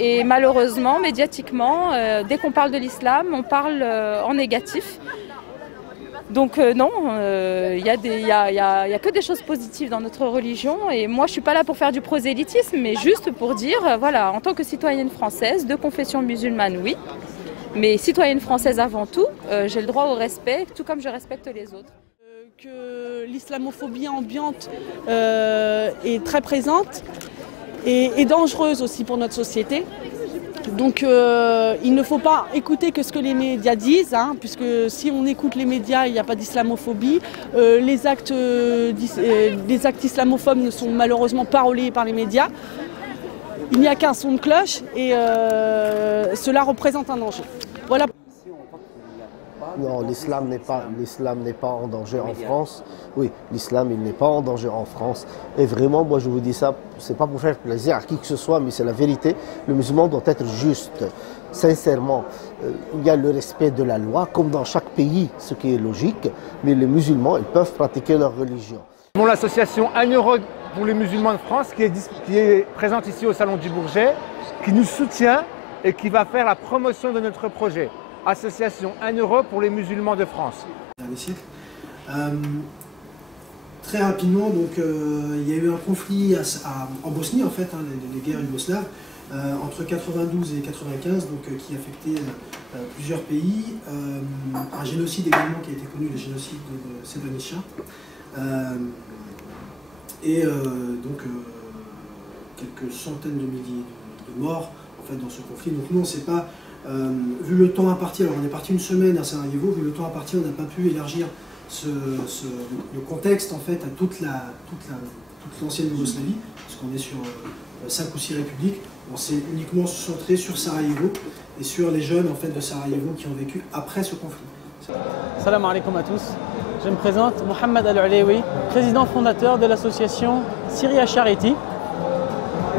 Et malheureusement, médiatiquement, dès qu'on parle de l'islam, on parle en négatif. Donc non, il n'y a que des choses positives dans notre religion. Et moi, je ne suis pas là pour faire du prosélytisme, mais juste pour dire, voilà, en tant que citoyenne française, de confession musulmane, oui. Mais citoyenne française avant tout, j'ai le droit au respect, tout comme je respecte les autres. Que l'islamophobie ambiante est très présente et dangereuse aussi pour notre société. Donc il ne faut pas écouter que ce que les médias disent, hein, puisque si on écoute les médias, il n'y a pas d'islamophobie. Les actes islamophobes ne sont malheureusement pas relayés par les médias. Il n'y a qu'un son de cloche et cela représente un danger. Voilà. Non, l'islam n'est pas en danger en France. Oui, l'islam, il n'est pas en danger en France. Et vraiment, moi, je vous dis ça, c'est pas pour faire plaisir à qui que ce soit, mais c'est la vérité. Le musulman doit être juste. Sincèrement, il y a le respect de la loi, comme dans chaque pays, ce qui est logique. Mais les musulmans, ils peuvent pratiquer leur religion. L'association 1 euro pour les musulmans de France, qui est présente ici au Salon du Bourget, qui nous soutient et qui va faire la promotion de notre projet. Association 1 euro pour les musulmans de France. Très rapidement, donc, il y a eu un conflit en Bosnie, en fait, hein, les guerres yougoslaves, entre 92 et 95, donc, qui affectait plusieurs pays. Un génocide également qui a été connu, le génocide de Srebrenica. Donc quelques centaines de milliers de morts en fait, dans ce conflit. Donc nous, on ne sait pas, vu le temps imparti, alors on est parti une semaine à Sarajevo, vu le temps imparti, on n'a pas pu élargir le contexte en fait, à toute l'ancienne Yougoslavie, parce qu'on est sur 5 ou 6 républiques. On s'est uniquement centré sur Sarajevo et sur les jeunes en fait, de Sarajevo qui ont vécu après ce conflit. Salam alaikum à tous. Je me présente, Mohamed Al-Ulewi, président fondateur de l'association Syria Charity.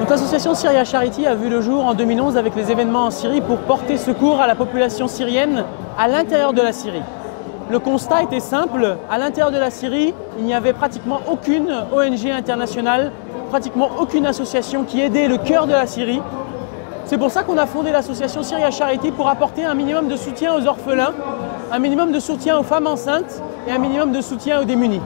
L'association Syria Charity a vu le jour en 2011 avec les événements en Syrie pour porter secours à la population syrienne à l'intérieur de la Syrie. Le constat était simple, à l'intérieur de la Syrie, il n'y avait pratiquement aucune ONG internationale, pratiquement aucune association qui aidait le cœur de la Syrie. C'est pour ça qu'on a fondé l'association Syria Charity pour apporter un minimum de soutien aux orphelins, un minimum de soutien aux femmes enceintes et un minimum de soutien aux démunis.